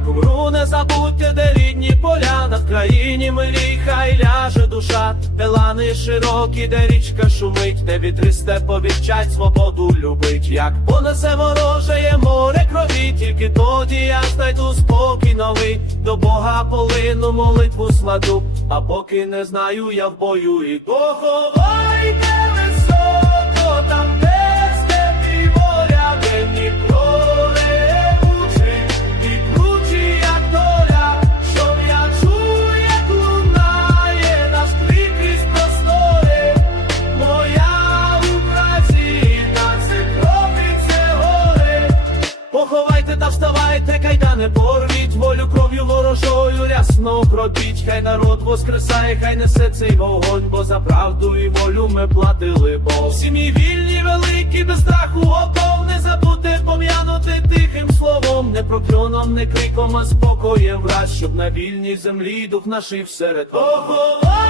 як умру, не забудьте, де рідні поля над країні милій, хай ляже душа, де лани широкі, де річка шумить, де вітристе, сповіщать, свободу любить, як понесе ворожеє море крові, тільки тоді я знайду спокій новий, до Бога полину молитву сладу, а поки не знаю, я в бою. І доховайте. Кайдане порвіть, волю кров'ю ворожою рясно пробіть, хай народ воскресає, хай несе цей вогонь, бо за правду і волю ми платили Бог. Сім'ї вільні, великі, без страху оков, не забути пом'янути тихим словом, не прокльоном, не криком, а спокоєм враз, щоб на вільній землі дух нашив серед. Поховайте